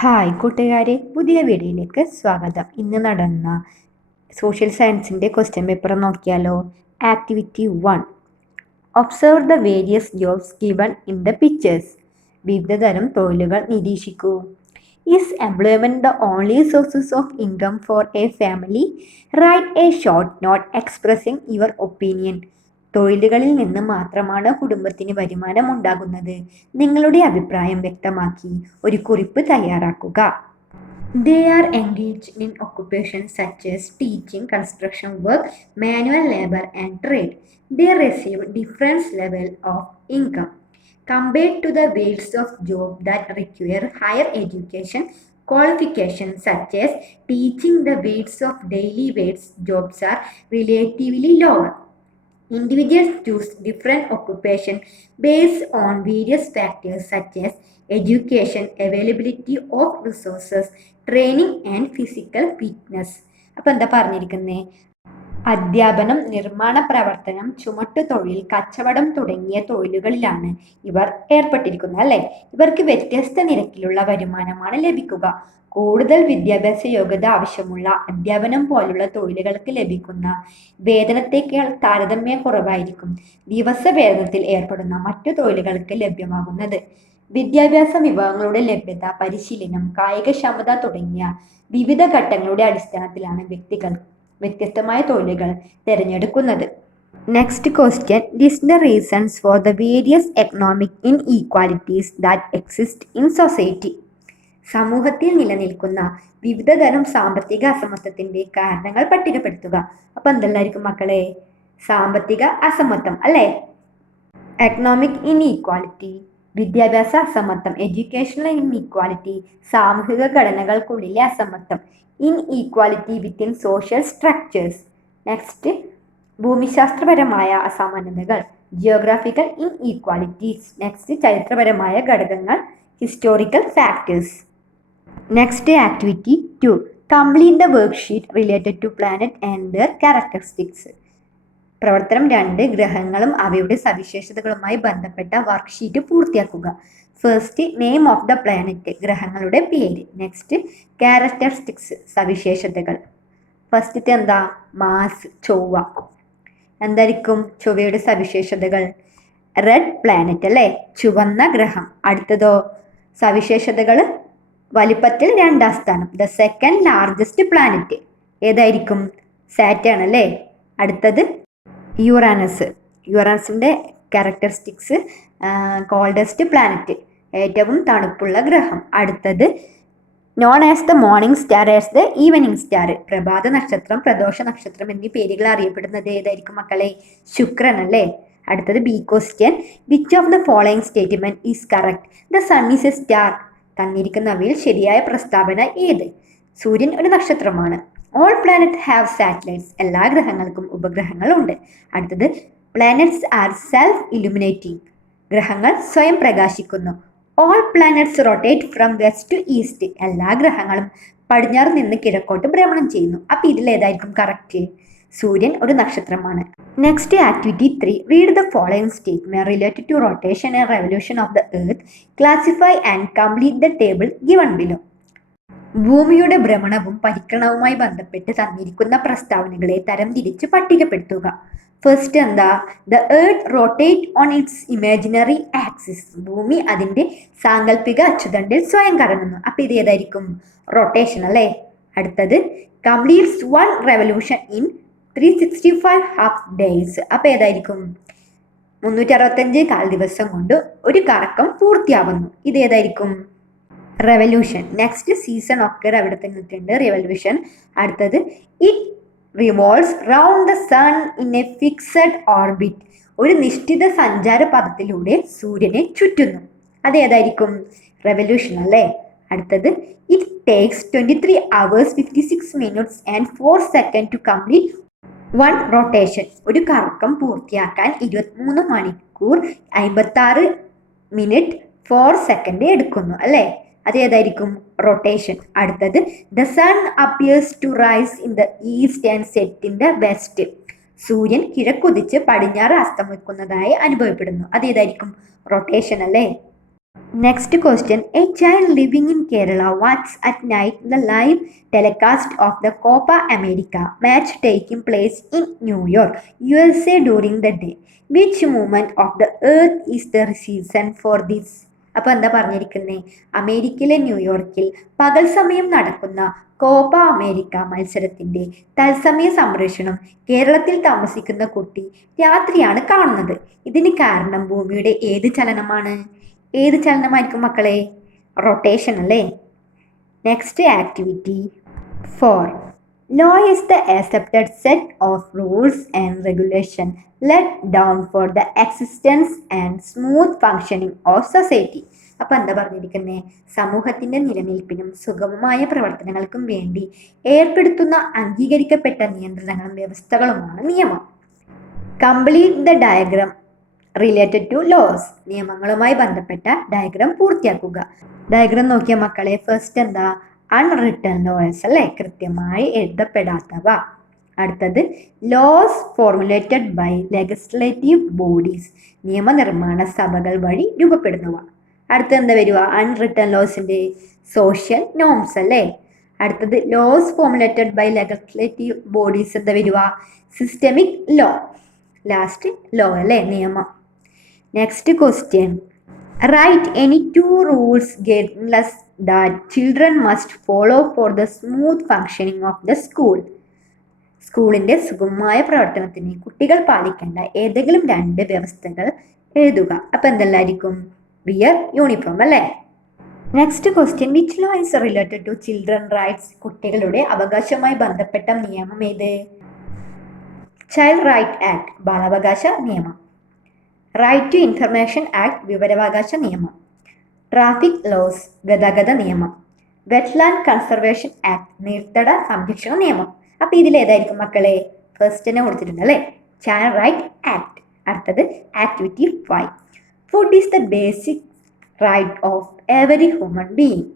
Hi കൂട്ടുകാരെ, പുതിയ വീഡിയോയിലേക്ക് സ്വാഗതം. ഇന്ന് നടന്ന സോഷ്യൽ സയൻസിൻ്റെ ക്വസ്റ്റ്യൻ പേപ്പർ നോക്കിയാലോ. Activity 1, observe the various jobs given in the pictures. വിവിധ തരം തൊഴിലുകൾ നിരീക്ഷിക്കൂ. Is employment the only sources of income for a family? Write a short note expressing your opinion. തൊഴിലുകളിൽ നിന്ന് മാത്രമാണ് കുടുംബത്തിന് വരുമാനം ഉണ്ടാകുന്നത്. നിങ്ങളുടെ അഭിപ്രായം വ്യക്തമാക്കി ഒരു കുറിപ്പ് തയ്യാറാക്കുക. They are engaged in occupations such as teaching, construction work, manual labor and trade. They receive different level of income. Compared to the fields of job that require higher education qualifications such as teaching, the fields of daily wage jobs are relatively lower. Individuals choose different occupation based on various factors such as education, availability of resources, training and physical fitness. അപ്പോൾ എന്താ പറഞ്ഞിരിക്കുന്നത്? അധ്യാപനം, നിർമ്മാണ പ്രവർത്തനം, ചുമട്ടുതൊഴിൽ, കച്ചവടം തുടങ്ങിയ തൊഴിലുകളിലാണ് ഇവർ ഏർപ്പെട്ടിരിക്കുന്നത് അല്ലേ. ഇവർക്ക് വ്യത്യസ്ത നിരക്കിലുള്ള വരുമാനമാണ് ലഭിക്കുക. കൂടുതൽ വിദ്യാഭ്യാസ യോഗ്യത ആവശ്യമുള്ള അധ്യാപനം പോലുള്ള തൊഴിലുകൾക്ക് ലഭിക്കുന്ന വേതനത്തേക്കാൾ താരതമ്യം കുറവായിരിക്കും ദിവസവേതനത്തിൽ ഏർപ്പെടുന്ന മറ്റു തൊഴിലുകൾക്ക് ലഭ്യമാകുന്നത്. വിദ്യാഭ്യാസ വിഭവങ്ങളുടെ ലഭ്യത, പരിശീലനം, കായികക്ഷമത തുടങ്ങിയ വിവിധ ഘട്ടങ്ങളുടെ അടിസ്ഥാനത്തിലാണ് വ്യക്തികൾ വ്യത്യസ്തമായ തൊഴിലുകൾ തിരഞ്ഞെടുക്കുന്നത്. Next question, list the reasons for the various economic inequalities that exist in society. സമൂഹത്തിൽ നിലനിൽക്കുന്ന വിവിധ തരം സാമ്പത്തിക അസമത്വത്തിൻ്റെ കാരണങ്ങൾ പട്ടികപ്പെടുത്തുക. അപ്പം എന്തെല്ലായിരിക്കും മക്കളെ? സാമ്പത്തിക അസമത്വം അല്ലേ, എക്കണോമിക് ഇൻഇക്വാലിറ്റി, വിദ്യാഭ്യാസ അസമത്വം, എഡ്യൂക്കേഷണൽ ഇൻഇക്വാലിറ്റി, സാമൂഹിക ഘടനകൾക്കുള്ളിലെ അസമത്വം, inequality within social structures. Next, ഭൂമിശാസ്ത്രപരമായ അസമാനതകൾ, ജിയോഗ്രാഫിക്കൽ ഇൻഇക്വാലിറ്റീസ്. നെക്സ്റ്റ്, ചരിത്രപരമായ ഘടകങ്ങൾ, historical factors. Next activity 2, complete the worksheet related to planet and their characteristics. പ്രവർത്തനം 2, ഗ്രഹങ്ങളും അവയുടെ സവിശേഷതകളുമായി ബന്ധപ്പെട്ട വർക്ക്ഷീറ്റ് പൂർത്തിയാക്കുക. First, name of the planet, ഗ്രഹങ്ങളുടെ പേര്. നെക്സ്റ്റ്, ക്യാരക്ടറിസ്റ്റിക്സ്, സവിശേഷതകൾ. ഫസ്റ്റത്തെ എന്താ? മാസ്, ചൊവ്വ. എന്തായിരിക്കും ചൊവ്വയുടെ സവിശേഷതകൾ? റെഡ് പ്ലാനറ്റ് അല്ലേ, ചുവന്ന ഗ്രഹം. അടുത്തതോ? സവിശേഷതകൾ, വലിപ്പത്തിൽ 2ാം സ്ഥാനം, ദ സെക്കൻഡ് ലാർജസ്റ്റ് പ്ലാനറ്റ്. ഏതായിരിക്കും? സാറ്റേൺ അല്ലേ. അടുത്തത് യുറാനസ്. യുറാനസിൻ്റെ ക്യാരക്ടറിസ്റ്റിക്സ്, കോൾഡസ്റ്റ് പ്ലാനറ്റ്, ഏറ്റവും തണുപ്പുള്ള ഗ്രഹം. അടുത്തത് known as the morning star, as the evening star, പ്രഭാത നക്ഷത്രം, പ്രദോഷ നക്ഷത്രം എന്നീ പേരുകൾ അറിയപ്പെടുന്നത് ഏതായിരിക്കും മക്കളെ? ശുക്രൻ അല്ലേ. അടുത്തത് B question, which of the following statement is correct? The sun is a star. തന്നിരിക്കുന്നവയിൽ ശരിയായ പ്രസ്താവന ഏത്? സൂര്യൻ ഒരു നക്ഷത്രമാണ്. All planet have satellites. എല്ലാ ഗ്രഹങ്ങൾക്കും ഉപഗ്രഹങ്ങളുണ്ട്. അടുത്തത് പ്ലാനറ്റ്സ് ആർ സെൽഫ് ഇലുമിനേറ്റിംഗ്. ഗ്രഹങ്ങൾ സ്വയം പ്രകാശിക്കുന്നു. All planets rotate from west to east. എല്ലാ ഗ്രഹങ്ങളും പടിഞ്ഞാറ് നിന്ന് കിഴക്കോട്ട് ഭ്രമണം ചെയ്യുന്നു. അപ്പോൾ ഇതിലേതായിരിക്കും കറക്റ്റ്? സൂര്യൻ ഒരു നക്ഷത്രമാണ്. Next activity 3, read the following statement related to rotation and revolution of the earth. Classify and complete the table given below. ഭൂമിയുടെ ഭ്രമണവും പരിക്രമണവുമായി ബന്ധപ്പെട്ട് തന്നിരിക്കുന്ന പ്രസ്താവനകളെ തരംതിരിച്ച് പട്ടികപ്പെടുത്തുക. ഫസ്റ്റ് എന്താ? The earth rotate on its imaginary axis. ഭൂമി അതിൻ്റെ സാങ്കല്പിക അച്ചുതണ്ടിൽ സ്വയം കറങ്ങുന്നു. അപ്പോൾ ഇത് ഏതായിരിക്കും? റൊട്ടേഷൻ അല്ലേ. അടുത്തത് completes 1 revolution in 365 half days. അപ്പോൾ ഏതായിരിക്കും? 365 കാൽ ദിവസം കൊണ്ട് ഒരു കറക്കം പൂർത്തിയാവുന്നു. ഇത് ഏതായിരിക്കും? റെവല്യൂഷൻ. നെക്സ്റ്റ്, സീസൺ ഒക്കെ അവിടെ തന്നിട്ടുണ്ട്, റിവല്യൂഷൻ. അടുത്തത് it revolves round the sun in a fixed orbit. ഒരു നിശ്ചിത സഞ്ചാര പഥത്തിലൂടെ സൂര്യനെ ചുറ്റുന്നു. അതേതായിരിക്കും? റെവല്യൂഷൻ അല്ലേ. അടുത്തത് it takes 23 hours 56 minutes and 4 seconds to complete 1 rotation. ഒരു കറക്കം പൂർത്തിയാക്കാൻ 23 മണിക്കൂർ 56 മിനിറ്റ് 4 സെക്കൻഡ് എടുക്കുന്നു അല്ലേ. അതേതായിരിക്കും? റൊട്ടേഷൻ. അടുത്തത് the sun appears to rise in the east and set in the west. സൂര്യൻ കിഴക്കുതിച്ച് പടിഞ്ഞാറ് അസ്തമിക്കുന്നതായി അനുഭവപ്പെടുന്നു. അതേതായിരിക്കും? റൊട്ടേഷൻ അല്ലേ. Next question. A child living in Kerala watches at night the live telecast of the Copa America match taking place in New York, USA during the day. Which moment of the earth is the season for this? അപ്പോൾ എന്താ പറഞ്ഞിരിക്കുന്നത്? അമേരിക്കയിലെ ന്യൂയോർക്കിൽ പകൽ സമയം നടക്കുന്ന Copa America മത്സരത്തിൻ്റെ തത്സമയ സംപ്രേഷണം കേരളത്തിൽ താമസിക്കുന്ന കുട്ടി രാത്രിയാണ് കാണുന്നത്. ഇതിന് കാരണം ഭൂമിയുടെ ഏത് ചലനമാണ്? ഏത് ചലനമായിരിക്കും മക്കളെ? റൊട്ടേഷൻ അല്ലേ? Next activity 4. Law is the accepted set of rules and regulation laid down for the existence and smooth functioning of society. അപ്പം എന്താ പറഞ്ഞിരിക്കുന്നത്? സമൂഹത്തിൻ്റെ നിലനിൽപ്പിനും സുഗമമായ പ്രവർത്തനങ്ങൾക്കും വേണ്ടി ഏർപ്പെടുത്തുന്ന അംഗീകരിക്കപ്പെട്ട നിയന്ത്രണങ്ങളും വ്യവസ്ഥകളുമാണ് നിയമം. Complete the diagram related to laws. നിയമങ്ങളുമായി ബന്ധപ്പെട്ട ഡയഗ്രാം പൂർത്തിയാക്കുക. ഡയഗ്രാം നോക്കിയ മക്കളെ, ഫസ്റ്റ് എന്താ? അൺറിട്ടൺ ലോസ് അല്ലേ, കൃത്യമായി എഴുതപ്പെടാത്തവ. അടുത്തത് laws formulated by legislative bodies, നിയമനിർമ്മാണ സഭകൾ വഴി രൂപപ്പെടുന്നവ. അടുത്തത് എന്താ വരിക? അൺറിട്ടൺ ലോസിൻ്റെ സോഷ്യൽ നോംസ് അല്ലേ. അടുത്തത് laws formulated by legislative bodies എന്താ വരിക? Systemic law. ലാസ്റ്റ് ലോ അല്ലേ, നിയമം. Next question. Write any 2 rules guidelines that children must follow for the smooth functioning of the school. സ്കൂളിൻ്റെ സുഗമമായ പ്രവർത്തനത്തിന് കുട്ടികൾ പാലിക്കേണ്ട ഏതെങ്കിലും 2 വ്യവസ്ഥകൾ എഴുതുക. അപ്പം എന്തെല്ലായിരിക്കും? വിയർ യൂണിഫോം അല്ലേ. Next question. Which law is related to children rights? കുട്ടികളുടെ അവകാശവുമായി ബന്ധപ്പെട്ട നിയമം ഏത്? ചൈൽഡ് റൈറ്റ് ആക്ട്, ബാലാവകാശ നിയമം. റൈറ്റ് ടു ഇൻഫർമേഷൻ ആക്ട്, വിവരാവകാശ നിയമം. ട്രാഫിക് ലോസ്, ഗതാഗത നിയമം. വെറ്റ്ലാൻഡ് കൺസർവേഷൻ ആക്ട്, നീർത്തട സംരക്ഷണ നിയമം. അപ്പോൾ ഇതിലേതായിരിക്കും മക്കളെ? ഫസ്റ്റ് തന്നെ കൊടുത്തിട്ടുണ്ട് അല്ലേ, ചൈൽഡ് റൈറ്റ് ആക്ട്. അടുത്തത് activity 5. Food is the basic right of every human being.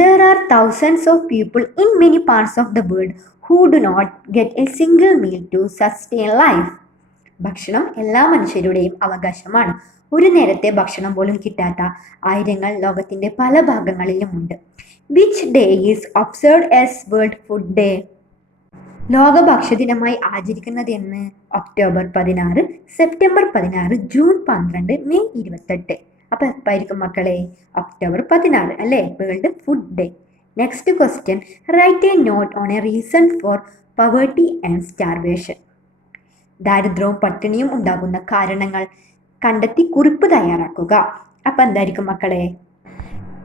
There are thousands of people in many parts of the world who do not get a single meal to sustain life. ഭക്ഷണം എല്ലാ മനുഷ്യരുടെയും അവകാശമാണ്. ഒരു നേരത്തെ ഭക്ഷണം പോലും കിട്ടാത്ത ആയിരങ്ങൾ ലോകത്തിൻ്റെ പല ഭാഗങ്ങളിലുമുണ്ട്. Which day is observed as world food day? ലോക ഭക്ഷ്യദിനമായി ആചരിക്കുന്നത് എന്ന്? October 16, September 16, June 12, May 28. അപ്പോൾ എപ്പായിരിക്കും മക്കളെ? ഒക്ടോബർ 16 അല്ലേ, world food day. Next question. Write a note on a reason for poverty and starvation. ദാരിദ്ര്യവും പട്ടിണിയും ഉണ്ടാകുന്ന കാരണങ്ങൾ കണ്ടെത്തി കുറിപ്പ് തയ്യാറാക്കുക. അപ്പം എന്തായിരിക്കും മക്കളെ?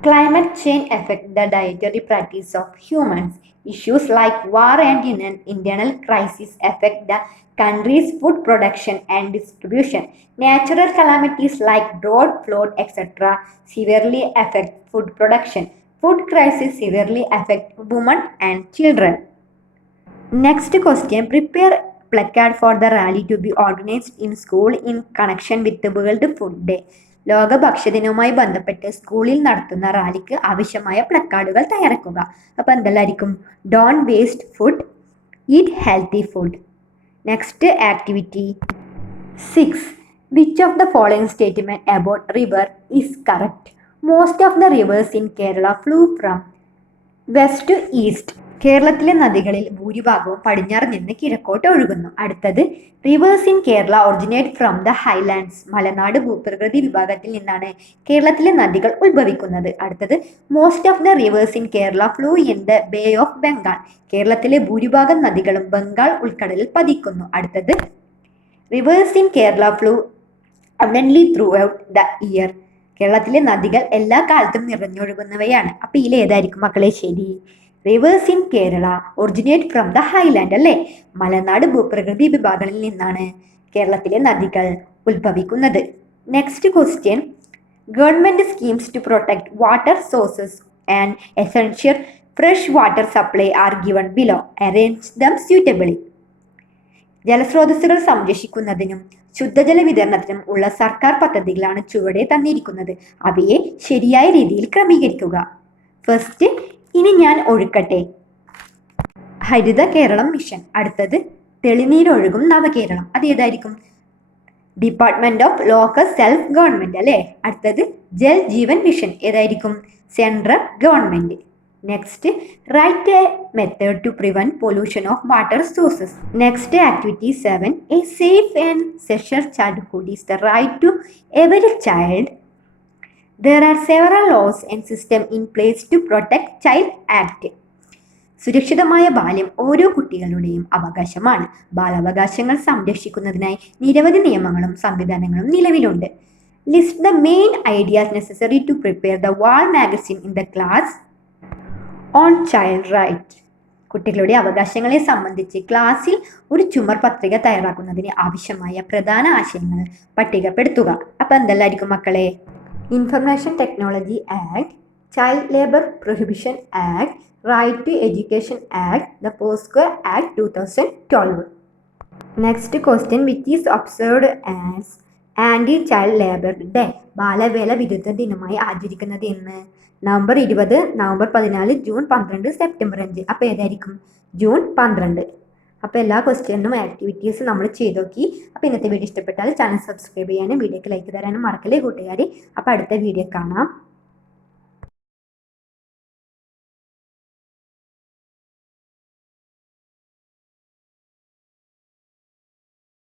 Climate change effect the dietary practice of humans. Issues like war and internal crisis effect the country's food production and distribution. Natural calamities like drought, flood, etc. severely affect food production. Food crisis severely affect women and children. Next question. Prepare placard for the rally to be organized in school in connection with the World Food Day. ലോക ഭക്ഷ്യദിനവുമായി ബന്ധപ്പെട്ട് സ്കൂളിൽ നടത്തുന്ന റാലിക്ക് ആവശ്യമായ പ്ലക്കാർഡുകൾ തയ്യാറാക്കുക. അപ്പോൾ എന്തെല്ലാമായിരിക്കും? Don't waste food, eat healthy food. Next activity 6. Which of the following statement about river is correct? Most of the rivers in Kerala flow from west to east. കേരളത്തിലെ നദികളിൽ ഭൂരിഭാഗവും പടിഞ്ഞാറ് നിന്ന് കിഴക്കോട്ട് ഒഴുകുന്നു. അടുത്തത് rivers in Kerala originate from the highlands. മലനാട് ഭൂപ്രകൃതി വിഭാഗത്തിൽ നിന്നാണ് കേരളത്തിലെ നദികൾ ഉത്ഭവിക്കുന്നത്. അടുത്തത് most of the rivers in Kerala flow in the bay of Bengal. കേരളത്തിലെ ഭൂരിഭാഗം നദികളും ബംഗാൾ ഉൾക്കടലിൽ പതിക്കുന്നു. അടുത്തത് rivers in Kerala flow abundantly throughout the year. കേരളത്തിലെ നദികൾ എല്ലാ കാലത്തും നിറഞ്ഞൊഴുകുന്നവയാണ്. അപ്പോൾ ഇതിലേതായിരിക്കും മക്കളെ ശരി? Rivers in Kerala originate from the highland അല്ലേ, മലനാട് ഭൂപ്രകൃതി വിഭാഗങ്ങളിൽ നിന്നാണ് കേരളത്തിലെ നദികൾ ഉത്ഭവിക്കുന്നത്. Next question. Government schemes to protect water sources and essential fresh water supply are given below. Arrange them suitably. ജലസ്രോതസ്സുകൾ സംരക്ഷിക്കുന്നതിനും ശുദ്ധജല വിതരണത്തിനും ഉള്ള സർക്കാർ പദ്ധതികളാണ് ചുവടെ തന്നിരിക്കുന്നത്. അവയെ ശരിയായ രീതിയിൽ ക്രമീകരിക്കുക. ഫസ്റ്റ്, ഇനി ഞാൻ ഒഴുക്കട്ടെ, ഹരിത കേരളം മിഷൻ. അടുത്തത് തെളിനീരൊഴുകും നവകേരളം. അത് ഏതായിരിക്കും? Department of local self government അല്ലേ. അടുത്തത് ജൽ ജീവൻ മിഷൻ ഏതായിരിക്കും? Central government. Next, write a method to prevent pollution of water sources. Next activity 7, a safe and secure childhood is the right to every child. There are several laws and systems in place to protect Child Act. സുരക്ഷിതമായ ബാല്യം ഓരോ കുട്ടികളുടെയും അവകാശമാണ്. ബാലാവകാശങ്ങൾ സംരക്ഷിക്കുന്നതിനായി നിരവധി നിയമങ്ങളും സംവിധാനങ്ങളും നിലവിലുണ്ട്. List the main ideas necessary to prepare the wall magazine in the class on child right. കുട്ടികളുടെ അവകാശങ്ങളെ സംബന്ധിച്ച് ക്ലാസ്സിൽ ഒരു ചുമർ പത്രിക തയ്യാറാക്കുന്നതിന് ആവശ്യമായ പ്രധാന ആശയങ്ങൾ പട്ടികപ്പെടുത്തുക. അപ്പം എന്തെല്ലാമായിരിക്കും മക്കളെ? Information technology act, child labour prohibition act, right to education act, the POCSO act 2012. Next question, which is observed as anti child labour day. ബാലവേല വിരുദ്ധ ദിനമായി ആചരിക്കുന്നത് എന്ന്? November 20, November 14, June 12, September 5. അപ്പോൾ ഏതായിരിക്കും? ജൂൺ 12. അപ്പോൾ എല്ലാ ക്വസ്റ്റ്യനും ആക്ടിവിറ്റീസ് നമ്മൾ ചെയ്ത് നോക്കി. അപ്പോൾ ഇന്നത്തെ വീഡിയോ ഇഷ്ടപ്പെട്ടാൽ ചാനൽ സബ്സ്ക്രൈബ് ചെയ്യാനും വീഡിയോക്ക് ലൈക്ക് തരാനും മറക്കല്ലേ കൂട്ടുകാർ. അപ്പോൾ അടുത്ത വീഡിയോ കാണാം.